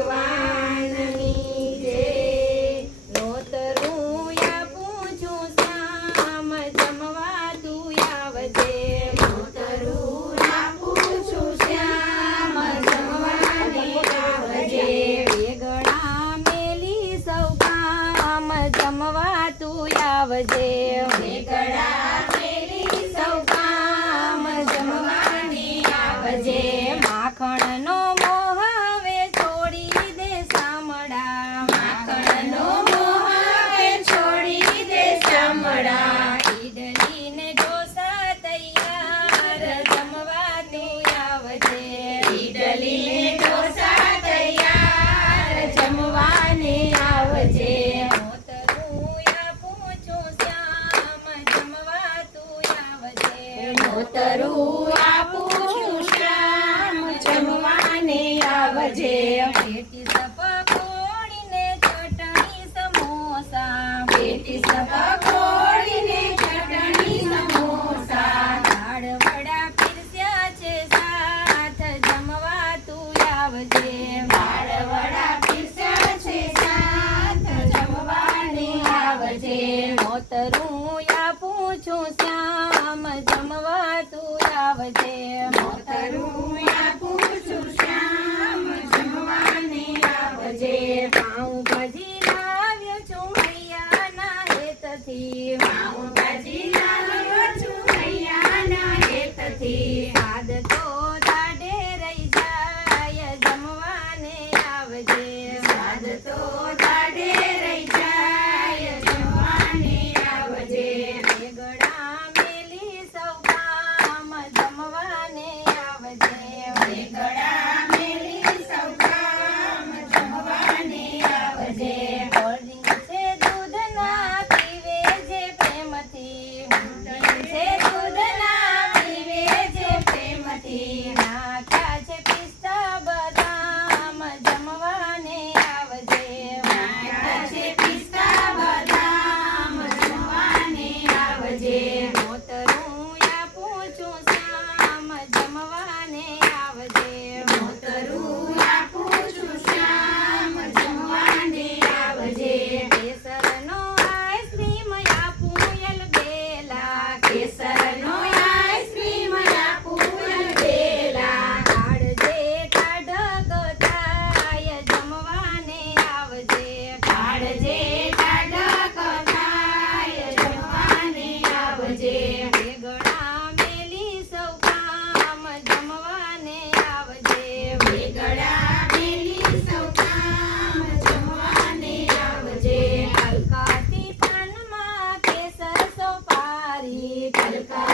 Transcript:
ભગવાનની જય. નોતરું આપું છું શ્યામ જમવા તું આવજે. નોતરું આપું છું શ્યામ જમવાને આવજે. વેગળા મેલી સૌ કામ જમવા તું આવજે. વેગળા મેલી સૌ કામ જમવાને આવજે. માખણનો મોહ હવે છોડી દે સામડા. માખણનો મોહ હવે છોડી દે સામડા. ઈડલી ને ઢોસા તૈયાર જમવા તું આવજે. ઈડલી ને ઢોસા તૈયાર જમવાને આવજે. નોતરું આપું છું શ્યામ જમવા તું આવજે. નોતરું આપું છું શ્યામ જમવાને આવજે. પેટીસ પકોડીને ચટણી સમોસા. પેટીસ પકોડીને ચટણી સમોસા. દાળ વડા પીરસ્યા છે સાથ જમવા તું આવજે. દાળ વડા પીરસ્યા છે સાથ જમવાને આવજે. નોતરું આપું છું શ્યામ જમવા તું આવજે. નોતરું આપું છું શ્યામ જમવાને આવજે. પાઉંભાજી લાવ્યો છું મૈયાના હેતથી. પાઉંભાજી લાવ્યો છું મૈયાના હેતથી. સ્વાદ તો દાઢે રહી જાય જમવાને આવજે. સ્વાદ તો દાઢે રહી જાય જમવાને આવજે. વેગળા મેલી સૌ કામ જમવાને આવજે. વેગળા મેલી સૌ કામ જમવાને આવજે. કોલ્ડ્રિંક છે દૂધના પીવે જે પ્રેમથી. છે દૂધના પીવે જે પ્રેમથી. નાખ્યા છે પિસ્તા બદામ જમવાને આવજે. નાખ્યા છે પિસ્તા બદામ જમવાને આવજે. નોતરું આપું છું શ્યામ જમવાને આવજે. નોતરું આપું છું શ્યામ જમવાને આવજે. કેસરનો આઈસ્ક્રીમ આપું યલબેલા. કેસરનો આઈસ્ક્રીમ આપું યલબેલા. કાઢજે ટાઢક થાય જમવાને આવજે. કાઢજે ટાઢક થાય જમવાને આવજે. વેગળા મેલી સૌ કામ જમવાને આવજે. વેગળા મેલી સૌ કામ જમવાને આવજે. કલકાતી પાનમાં કેસર સોપારી. કલકા